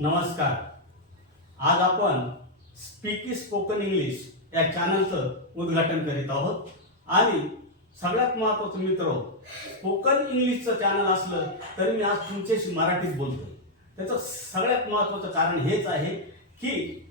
नमस्कार. आज आपण स्पीकी स्पोकन इंग्लिश या चॅनलचं उद्घाटन करीत आहोत. आणि सगळ्यात महत्त्वाचं मित्र, स्पोकन इंग्लिशचं चॅनल असलं तरी मी आज तुमच्याशी मराठीत बोलतोय. त्याचं सगळ्यात महत्त्वाचं कारण हेच आहे की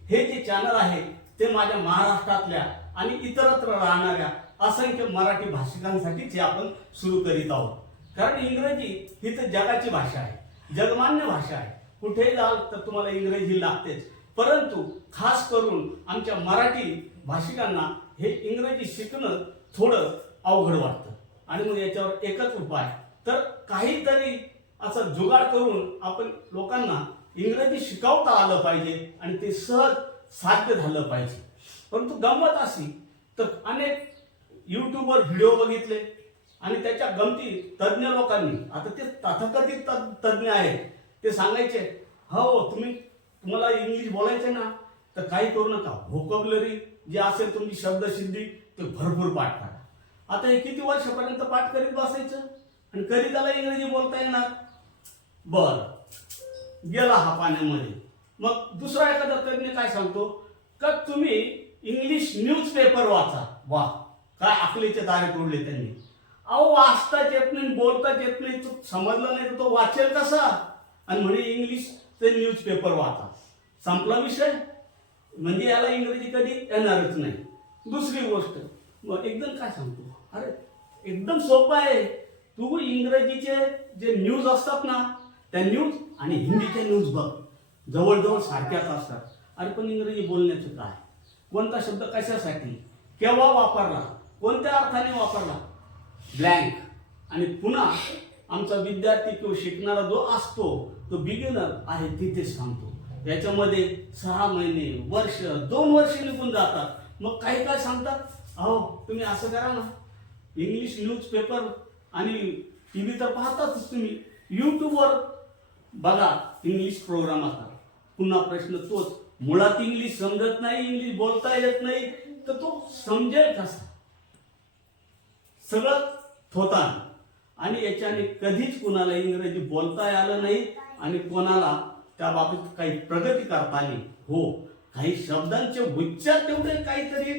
हे जे चॅनल आहे ते माझ्या महाराष्ट्रातल्या आणि इतरत्र राहणाऱ्या असंख्य मराठी भाषिकांसाठीच हे आपण सुरू करीत आहोत. कारण इंग्रजी ही तर जगाची भाषा आहे, जगमान्य भाषा आहे. कुठेही जाल तर तुम्हाला इंग्रजी लागतेच. परंतु खास करून आमच्या मराठी भाषिकांना हे इंग्रजी शिकणं थोडं अवघड वाटतं. आणि मग याच्यावर एकच उपाय, तर काहीतरी असं जुगाड करून आपण लोकांना इंग्रजी शिकवता आलं पाहिजे आणि ते सहज साध्य झालं पाहिजे. परंतु गंमत अशी, तर अनेक यूट्यूबवर व्हिडिओ बघितले आणि त्याच्या गमती तज्ज्ञ लोकांनी, आता ते तथाकथित तज्ज्ञ आहेत, ते सांगायचे हो तुम्हाला इंग्लिश बोलायचं ना तर काही करू नका, व्होकॅब्युलरी जे असेल तुमची शब्दसिद्धी ते भरपूर पाठ करा. आता हे किती वर्षापर्यंत पाठ करीत बसायचं आणि कधी त्याला इंग्रजी बोलता येणार? बर, गेला हा पाण्यामध्ये. मग दुसरा एखादा तज्ञ काय सांगतो का तुम्ही इंग्लिश न्यूजपेपर वाचा. वा, काय अकलीचे तारे तोडले त्यांनी. अहो, वाचताच येत नाही, बोलताच येत नाही, तो समजलं नाही तर तो वाचेल कसा? आणि म्हणे इंग्लिश ते न्यूजपेपर वाचा. संपला विषय. म्हणजे याला इंग्रजी कधी येणारच नाही. दुसरी गोष्ट, मग एकदम काय सांगतो, अरे एकदम सोपं आहे, तू इंग्रजीचे जे न्यूज असतात ना त्या न्यूज आणि हिंदीचे न्यूज बघ, जवळजवळ सारख्याच असतात. अरे पण इंग्रजी बोलण्याचं काय, कोणता शब्द कशासाठी, केव्हा वापरला, कोणत्या अर्थाने वापरला, ब्लँक. आणि पुन्हा आमचा विद्यार्थी किंवा शिकणारा जो असतो तो बिगिनर आहे तिथेच सांगतो. याच्यामध्ये 6 महिने, वर्ष, 2 वर्ष निघून जातात. मग काही काय सांगतात, अहो तुम्ही असं करा ना, इंग्लिश न्यूजपेपर आणि टीव्ही तर पाहताच तुम्ही, यूट्यूबवर बघा इंग्लिश प्रोग्राम असतात. पुन्हा प्रश्न तोच, मुळात इंग्लिश समजत नाही, इंग्लिश बोलता येत नाही, तर तो समजेल कसा? सगळं थोतान. आणि याच्याने कधीच कुणाला इंग्रजी बोलता आलं नाही आणि कोणाला त्या बाबतीत काही प्रगती करता आली. हो, काही शब्दांचे उच्चार तेवढे काहीतरी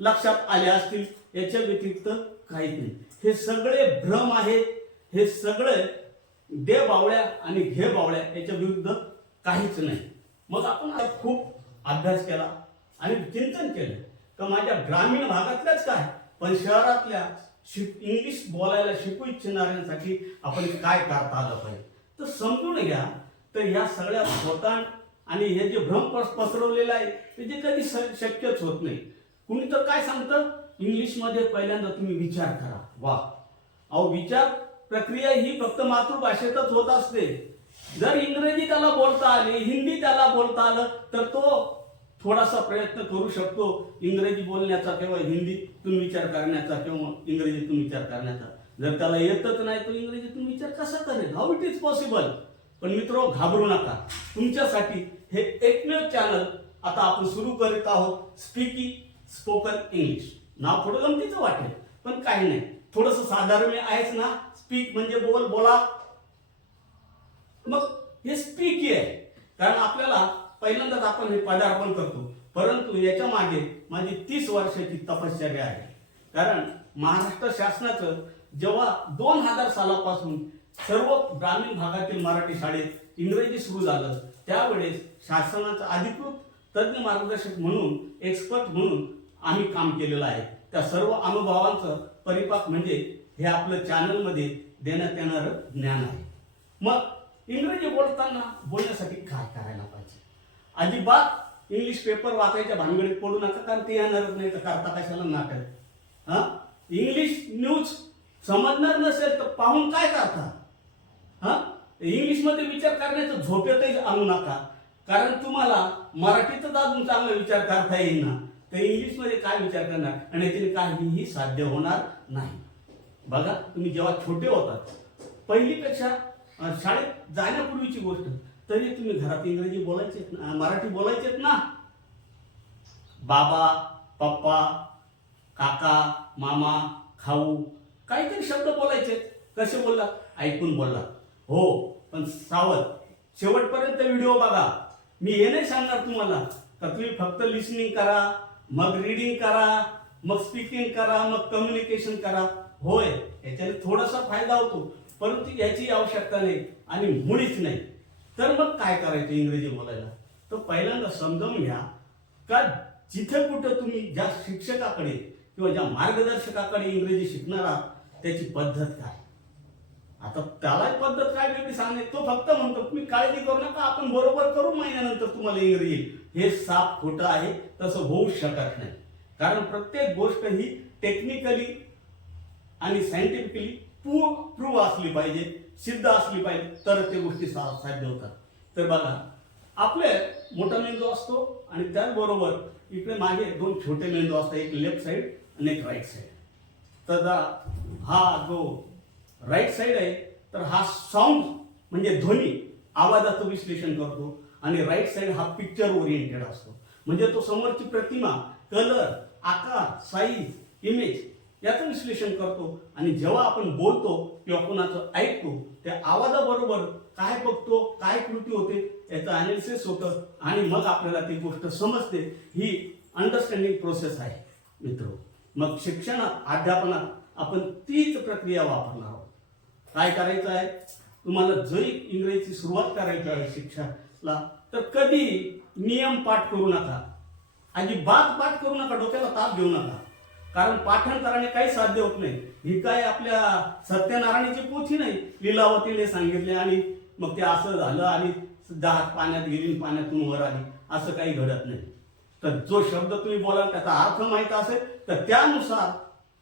लक्षात आले असतील, याच्या व्यतिरिक्त काहीच नाही. हे सगळे भ्रम आहेत. हे सगळे दे बावळ्या आणि घे बावळ्या याच्या विरुद्ध काहीच नाही. मग आपण खूप अभ्यास केला आणि चिंतन केलं का माझ्या ग्रामीण भागातल्याच काय, पण शहरातल्या इंग्लिश बोलायला शिकू इच्छिणाऱ्यांसाठी आपण काय करता आलं पाहिजे. तर समजून घ्या. तर ह्या सगळ्या होतान आणि हे जे भ्रम पसरवलेलं आहे ते जे कधी शक्यच होत नाही. कुणी तर काय सांगतं, इंग्लिशमध्ये पहिल्यांदा तुम्ही विचार करा. वा, अहो विचार प्रक्रिया ही फक्त मातृभाषेतच होत असते. जर इंग्रजी त्याला बोलता आली, हिंदी त्याला बोलता आलं तर तो थोडासा प्रयत्न करू शकतो इंग्रजी बोलण्याचा किंवा हिंदीतून विचार करण्याचा किंवा इंग्रजीतून विचार करण्याचा. जर त्याला येतच नाही तो इंग्रजीतून विचार कसा करेल? How it is possible. पण मित्रो, घाबरू नका. तुमच्यासाठी हे एकमेव चॅनल आता आपण सुरू करीत आहोत, स्पीकी स्पोकन इंग्लिश. नाव थोडं गमतीचं वाटेल पण काही नाही, थोडंसं साधारण आहेच ना. स्पीक म्हणजे बोला. मग हे स्पीकी आहे कारण आपल्याला पहिल्यांदाच आपण हे पदार्पण करतो. परंतु याच्या मागे माझी 30 वर्षाची तपश्चर्या आहे. कारण महाराष्ट्र शासनाचं जेव्हा 2000 सालापासून सर्व ग्रामीण भागातील मराठी शाळेत इंग्रजी सुरू झालं, त्यावेळेस शासनाचा अधिकृत तज्ज्ञ मार्गदर्शक म्हणून, एक्सपर्ट म्हणून आम्ही काम केलेलं आहे. त्या सर्व अनुभवांचं परिपाक म्हणजे हे आपलं चॅनलमध्ये देण्यात येणारं ज्ञान आहे. मग इंग्रजी बोलण्यासाठी काय करायला पाहिजे? अजिबात इंग्लिश पेपर वाचायच्या भानगडीत पडू नका, कारण ते येणारच नाही तर करता कशाला नाटक. इंग्लिश न्यूज समजणार नसेल तर पाहून काय करता? इंग्लिशमध्ये विचार करण्याचं झोपेतही आणू नका, कारण तुम्हाला मराठीतच अजून चांगला विचार करता येईल ना, तर इंग्लिशमध्ये काय विचार करणार आणि त्याने काहीही साध्य होणार नाही. बघा, तुम्ही जेव्हा छोटे होतात, पहिलीपेक्षा शाळेत जाण्यापूर्वीची गोष्ट, तरी तुम्ही घरात इंग्रजी बोलायचे, मराठी बोलायचेत ना. बाबा, पप्पा, काका, मामा, खाऊ, काहीतरी शब्द बोलायचे. कसे बोलला? ऐकून बोलला. हो, पण सावध, शेवटपर्यंत व्हिडिओ बघा. मी हे नाही सांगणार तुम्हाला का तुम्ही फक्त लिसनिंग करा, मग रीडिंग करा, मग स्पीकिंग करा, मग कम्युनिकेशन करा. होय, याच्याने थोडासा फायदा होतो, परंतु याची आवश्यकता नाही आणि मुळीच नाही. तर मग काय करायचं इंग्रजी बोलायला? तर पहिल्यांदा समजावून घ्या का जिथे कुठं तुम्ही ज्या शिक्षकाकडे किंवा ज्या मार्गदर्शकाकडे इंग्रजी शिकणार आहात त्याची पद्धत काय. आता त्याला पद्धत काय वेगळी सांगणे, तो फक्त म्हणतो तुम्ही काळजी करू नका, आपण बरोबर करू, महिन्यानंतर तुम्हाला इंग्रजी येईल. हे साफ खोटं आहे, तसं होऊ शकत नाही. कारण प्रत्येक गोष्ट ही टेक्निकली आणि सायंटिफिकली प्रूव्ह असली पाहिजे, सिद्ध असली पाहिजे, तर ते गोष्टी साध्य होतात. तर बघा, आपले मोठा मेंदू असतो आणि त्याचबरोबर इकडे मागे दोन छोटे मेंदू असतात, एक लेफ्ट साइड आणि एक राईट साइड. तर हा जो राईट साइड आहे तर हा साऊंड म्हणजे ध्वनी आवाजाचं विश्लेषण करतो आणि राईट साइड हा पिक्चर ओरिएंटेड असतो. म्हणजे तो समोरची प्रतिमा, कलर, आकार, साईज, इमेज याचं विश्लेषण करतो. आणि जेव्हा आपण बोलतो किंवा कोणाचं ऐकतो त्या आवाजाबरोबर काय बघतो, काय कृती होते याचं अनालिसिस होतं आणि मग आपल्याला ती गोष्ट समजते. ही अंडरस्टँडिंग प्रोसेस आहे मित्र. मग शिक्षणात, अध्यापनात आपण तीच प्रक्रिया वापरणार आहोत. काय करायचं आहे, तुम्हाला जरी इंग्रजीची सुरुवात करायची आहे शिक्षणाला, तर कधी नियम पाठ करू नका, अजिबात पाठ करू नका, डोक्याला ताप घेऊ नका. कारण पाठांतराने काही साध्य होत नाही. ही काय आपल्या सत्यनारायणाची पोथी नाही, लीलावतीने सांगितले आणि मग ते असं झालं आणि जहाज पाण्यात गेली, पाण्यातून वर आली, असं काही घडत नाही. तर जो शब्द तुम्ही बोलाल त्याचा अर्थ माहित असेल तर त्यानुसार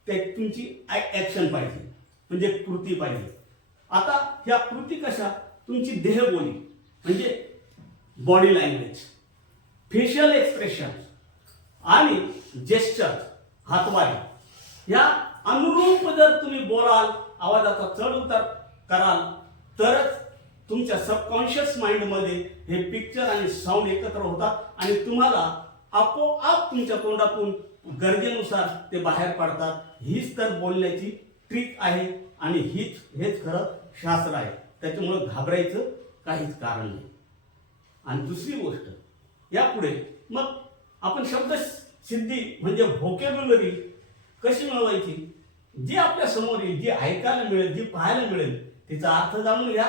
ते तुमची ऍक्शन पाहिजे, म्हणजे कृती पाहिजे. आता ह्या कृती कशा, तुमची देहबोली म्हणजे बॉडी लँग्वेज, फेशियल एक्सप्रेशन आणि जेस्चर, हातवारे, या अनुरूप जर तुम्ही बोलाल, आवाजाचा चढ उतार कराल, तरच तुमच्या सबकॉन्शियस माइंड मध्ये हे पिक्चर आणि साऊंड एकत्र होतात आणि तुम्हाला आपोआप तुमच्या तोंडातून गरजेनुसार ते बाहेर पडतात. हीच तर बोलण्याची ट्रिक आहे आणि हेच खरं शास्त्र आहे. त्याच्यामुळे घाबरायचं काहीच कारण नाही. आणि दुसरी गोष्ट, यापुढे मग आपण शब्द सिद्धी म्हणजे व्होकॅब्युलरी कशी मिळवायची, जी आपल्या समोर येईल, जी ऐकायला मिळेल, जी पाहायला मिळेल, तिचा अर्थ जाणून घ्या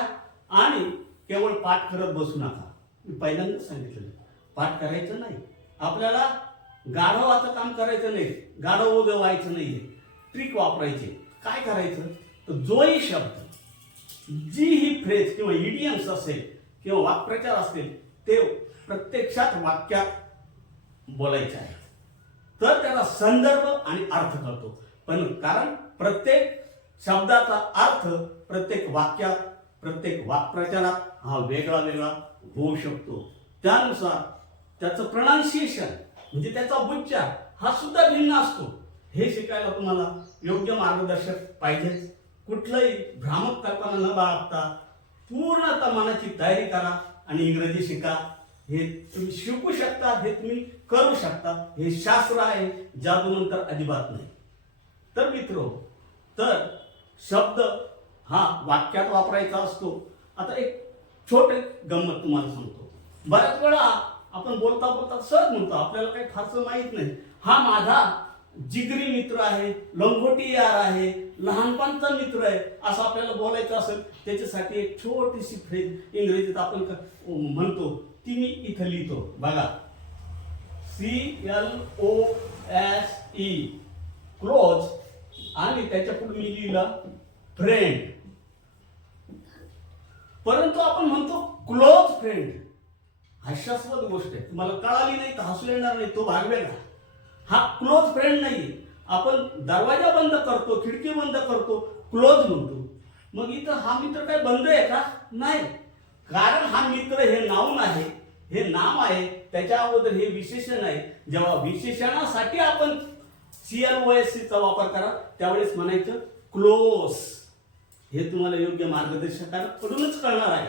आणि केवळ पाठ करत बसू नका. मी पहिल्यांदा सांगितलं, पाठ करायचं नाही, आपल्याला गाढवाचं काम करायचं नाही, गाढव उभं व्हायचं नाहीये. ट्रिक वापरायचे. काय करायचं, तर जोही शब्द, जी ही फ्रेज किंवा इडियम्स असेल किंवा वाक्प्रचार असेल ते प्रत्यक्षात वाक्यात बोलायचे आहे, तर त्याला संदर्भ आणि अर्थ कळतो. पण कारण प्रत्येक शब्दाचा अर्थ प्रत्येक वाक्यात, प्रत्येक वाक्प्रचारात हा वेगळा वेगळा होऊ शकतो. त्यानुसार त्याचं प्रोनाउन्सिएशन म्हणजे त्याचा उच्चार हा सुद्धा भिन्न असतो. हे शिकायला तुम्हाला योग्य मार्गदर्शक पाहिजेच. कुठलंही भ्रामक कल्पना न बाळगता पूर्णतः मनाची तयारी करा आणि इंग्रजी शिका. हे तुम्ही शिकू शकता, हे तुम्ही करू शकता. हे शास्त्र आहे, जादूनंतर अजिबात नाही. तर मित्रो, तर शब्द हा वाक्यात वापरायचा असतो. आता एक छोटे गंमत तुम्हाला सांगतो. बऱ्याच वेळा आपण बोलता बोलता सहज म्हणतो, आपल्याला काही फारसं माहित नाही, हा माझा जिगरी मित्र आहे, लंगोटी यार आहे, लहानपणचा मित्र आहे, असं आपल्याला बोलायचं असेल, त्याच्यासाठी एक छोटीशी फ्रेज इंग्रजीत आपण म्हणतो, ती मी इथं लिहितो बघा. CLOSE, क्लोज, आणि त्याच्या पुढे मी लिहिलं फ्रेंड. परंतु आपण म्हणतो क्लोज फ्रेंड. हास्यास्पद गोष्ट आहे, तुम्हाला कळाली नाही तर हसू येणार नाही, तो भाग वेगळा. हा क्लोज फ्रेंड नाही. आपण दरवाजा बंद करतो, खिडकी बंद करतो, क्लोज म्हणतो. मग इथं हा मित्र काय बंद आहे का? नाही. कारण हा मित्र हे नाऊन आहे, हे नाम आहे, त्याच्या अगोदर हे विशेषण आहे. जेव्हा विशेषणासाठी आपण CLOSE चा वापर करा त्यावेळेस म्हणायचं क्लोज. हे तुम्हाला योग्य मार्गदर्शकाकडूनच कळणार आहे.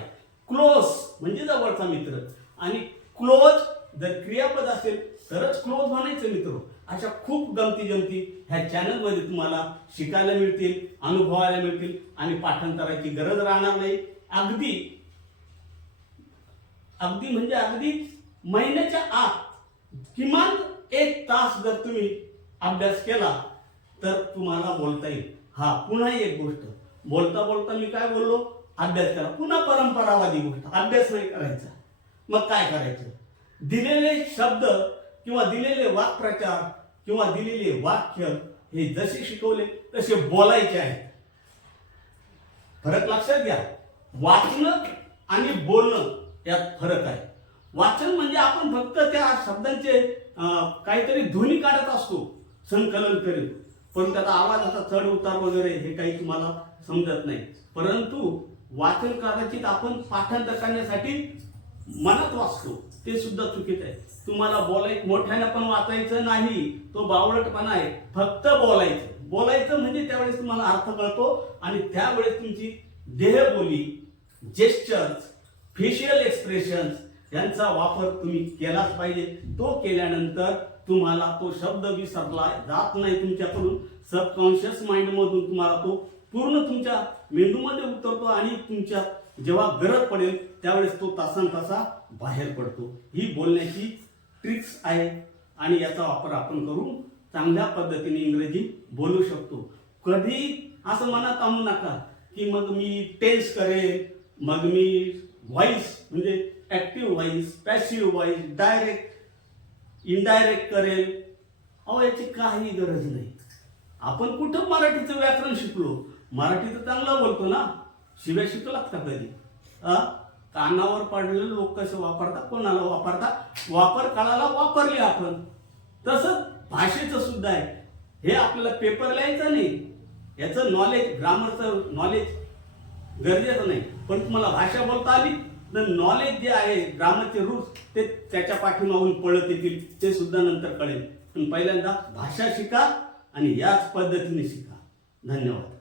क्लोज म्हणजे जवळचा मित्र आणि क्लोज जर क्रियापद असेल तरच क्लोज म्हणायचं मित्र. अशा खूप गमती जमती ह्या चॅनलमध्ये तुम्हाला शिकायला मिळतील, अनुभवायला मिळतील आणि पाठांतराची गरज राहणार नाही. अगदी म्हणजे अगदी महिन्याच्या आत किमान 1 तास जर तुम्ही अभ्यास केला तर तुम्हाला बोलता येईल. हा पुन्हा एक गोष्ट, बोलता बोलता मी काय बोललो, अभ्यास करा. पुन्हा परंपरावादी गोष्ट, अभ्यास नाही करायचा. मग काय करायचं, दिलेले शब्द किंवा दिलेले वाक्प्रचार किंवा दिलेले वाक्य हे जसे शिकवले तसे बोलायचे आहेत. फरक लक्षात घ्या, वाचणं आणि बोलणं यात फरक आहे. वाचन म्हणजे आपण फक्त त्या शब्दांचे काहीतरी ध्वनी काढत असतो, संकलन करीत, पण त्याचा आवाजाचा चढ उतार वगैरे हे काही तुम्हाला समजत नाही. परंतु वाचन कदाचित आपण पाठांतर करण्यासाठी मनात वाचतो, ते सुद्धा चुकीचं आहे. तुम्हाला मोठ्याने पण वाचायचं नाही, तो बावळटपणा आहे. फक्त बोलायचं म्हणजे त्यावेळेस तुम्हाला अर्थ कळतो आणि त्यावेळेस तुमची देहबोली, जेस्चर्स, फेशियल एक्सप्रेशन्स यांचा वापर तुम्ही केलाच पाहिजे. तो केल्यानंतर तुम्हाला तो शब्द विसरला जात नाही तुमच्याकडून. सबकॉन्शियस माइंड मधून तुम्हाला तो पूर्ण तुमच्या मेंदूमध्ये उतरतो आणि तुमच्या जेव्हा गरज पडेल त्यावेळेस तो तासन तासा बाहेर पडतो. ही बोलण्याची ट्रिक्स आहे आणि याचा वापर आपण करून चांगल्या पद्धतीने इंग्रजी बोलू शकतो. कधी असं मनात आणू नका की मग मी टेन्स करेल, मग मी व्हॉइस म्हणजे active voice, passive voice, direct indirect करेल. अहो याची काही गरज नाही. आपण कुठं मराठीचं व्याकरण शिकलो, मराठी तर चांगला बोलतो ना, शिव्या शिकलात का कधी? कानावर पडलेले लोक कसं वापरतात, कोणाला वापरतात, वापर काळाला वापरले आपण. तसं भाषेचं सुद्धा आहे. हे आपल्याला पेपर लिहायचं नाही, याचं नॉलेज, ग्रामरचं नॉलेज गरजेचं नाही, पण तुम्हाला भाषा बोलता आली तर नॉलेज जे आहे, ग्रामरचे रूल्स ते त्याच्या पाठीमागून पळत येतील, ते सुद्धा नंतर कळेल. पण पहिल्यांदा भाषा शिका आणि याच पद्धतीने शिका. धन्यवाद.